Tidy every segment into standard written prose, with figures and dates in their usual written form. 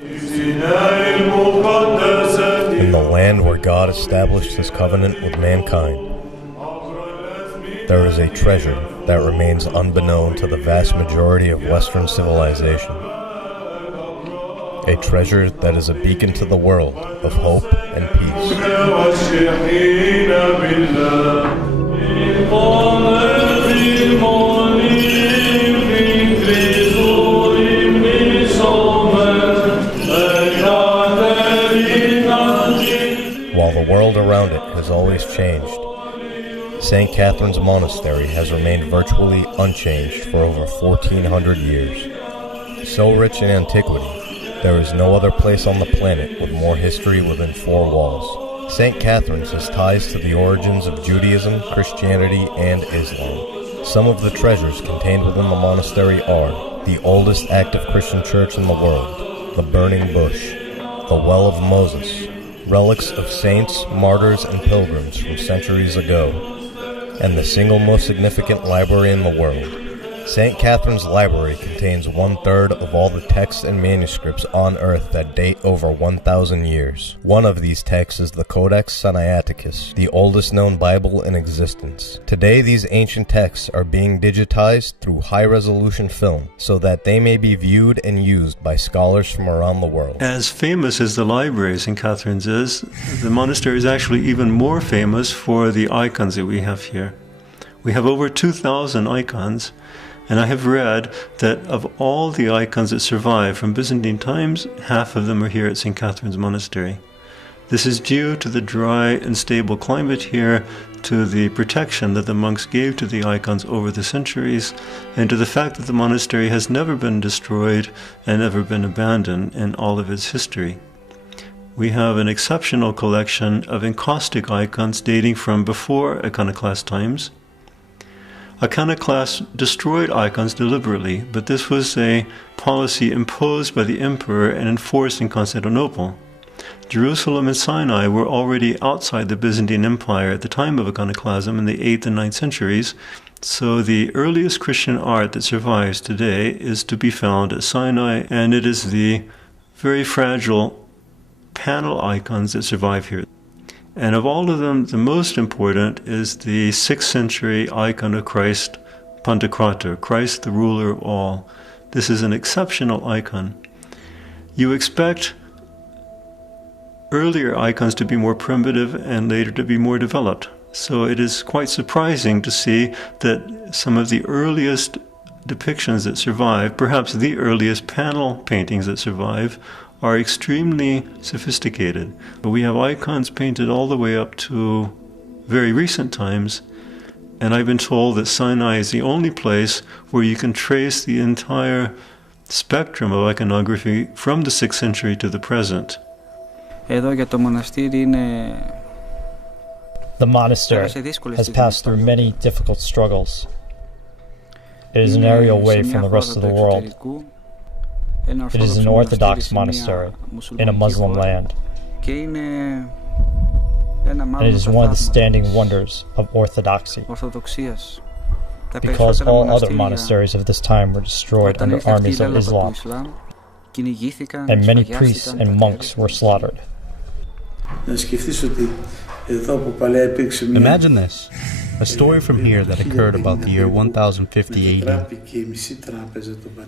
In the land where God established his covenant with mankind, there is a treasure that remains unbeknown to the vast majority of Western civilization. A treasure that is a beacon to the world of hope and peace. While the world around it has always changed, Saint Catherine's Monastery has remained virtually unchanged for over 1,400 years. So rich in antiquity, there is no other place on the planet with more history within four walls. Saint Catherine's has ties to the origins of Judaism, Christianity, and Islam. Some of the treasures contained within the monastery are the oldest active Christian church in the world, the burning bush, the well of Moses, relics of saints, martyrs, and pilgrims from centuries ago, and the single most significant library in the world. Saint Catherine's Library contains 1/3 of all the texts and manuscripts on earth that date over 1,000 years. One of these texts is the Codex Sinaiticus, the oldest known Bible in existence. Today, these ancient texts are being digitized through high-resolution film so that they may be viewed and used by scholars from around the world. As famous as the library of St. Catherine's is, the monastery is actually even more famous for the icons that we have here. We have over 2,000 icons. And I have read that of all the icons that survive from Byzantine times, half of them are here at St. Catherine's Monastery. This is due to the dry and stable climate here, to the protection that the monks gave to the icons over the centuries, and to the fact that the monastery has never been destroyed and never been abandoned in all of its history. We have an exceptional collection of encaustic icons dating from before iconoclast times. Iconoclasts destroyed icons deliberately, but this was a policy imposed by the emperor and enforced in Constantinople. Jerusalem and Sinai were already outside the Byzantine Empire at the time of iconoclasm in the 8th and 9th centuries, so the earliest Christian art that survives today is to be found at Sinai, and it is the very fragile panel icons that survive here. And of all of them, the most important is the 6th century icon of Christ, Pantocrator, Christ the ruler of all. This is an exceptional icon. You expect earlier icons to be more primitive and later to be more developed. So it is quite surprising to see that some of the earliest depictions that survive, perhaps the earliest panel paintings that survive, are extremely sophisticated. But we have icons painted all the way up to very recent times, and I've been told that Sinai is the only place where you can trace the entire spectrum of iconography from the 6th century to the present. The monastery has passed through many difficult struggles. It is an area away from the rest of the world. It is an Orthodox monastery in a Muslim land. And it is one of the standing wonders of Orthodoxy, because all other monasteries of this time were destroyed under armies of Islam, and many priests and monks were slaughtered. Imagine this, a story from here that occurred about the year 1050 AD.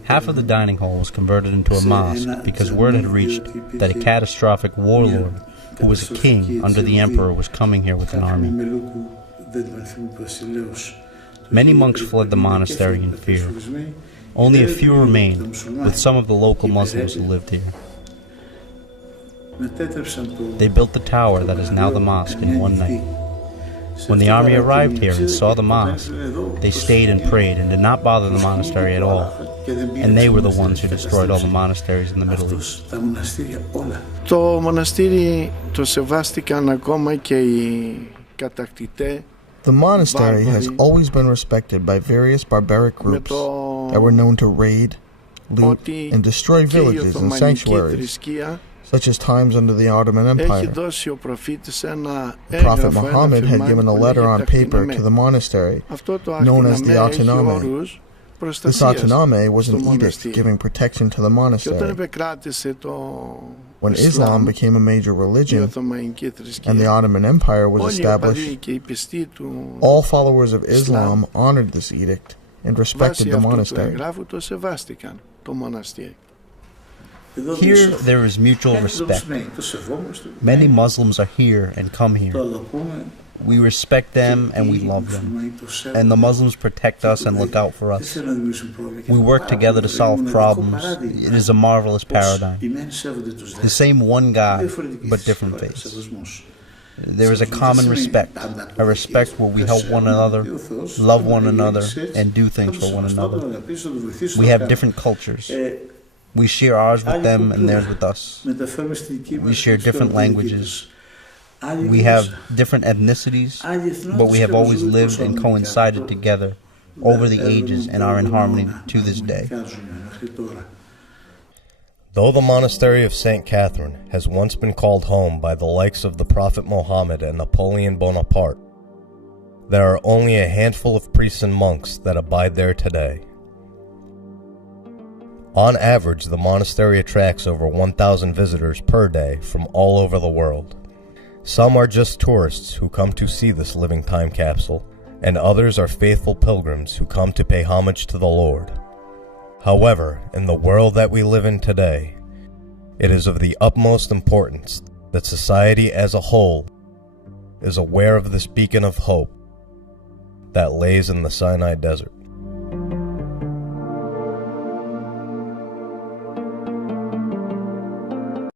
Half of the dining hall was converted into a mosque because word had reached that a catastrophic warlord, who was a king under the emperor, was coming here with an army. Many monks fled the monastery in fear. Only a few remained, with some of the local Muslims who lived here. They built the tower that is now the mosque in one night. When the army arrived here and saw the mosque, they stayed and prayed and did not bother the monastery at all. And they were the ones who destroyed all the monasteries in the Middle East. The monastery has always been respected by various barbaric groups that were known to raid, loot, and destroy villages and sanctuaries, such as times under the Ottoman Empire. The Prophet Muhammad had given a letter on paper to the monastery, known as the Autonomy, This autonome was an edict giving protection to the monastery. When Islam became a major religion and the Ottoman Empire was established, all followers of Islam honored this edict and respected the monastery. Here there is mutual respect. Many Muslims are here and come here. We respect them and we love them. And the Muslims protect us and look out for us. We work together to solve problems. It is a marvelous paradigm. The same one God, but different faiths. There is a common respect, a respect where we help one another, love one another, and do things for one another. We have different cultures. We share ours with them and theirs with us. We share different languages. We have different ethnicities, but we have always lived and coincided together over the ages and are in harmony to this day. Though the Monastery of Saint Catherine has once been called home by the likes of the Prophet Muhammad and Napoleon Bonaparte, there are only a handful of priests and monks that abide there today. On average, the monastery attracts over 1,000 visitors per day from all over the world. Some are just tourists who come to see this living time capsule, and others are faithful pilgrims who come to pay homage to the Lord. However, in the world that we live in today, it is of the utmost importance that society as a whole is aware of this beacon of hope that lays in the Sinai Desert.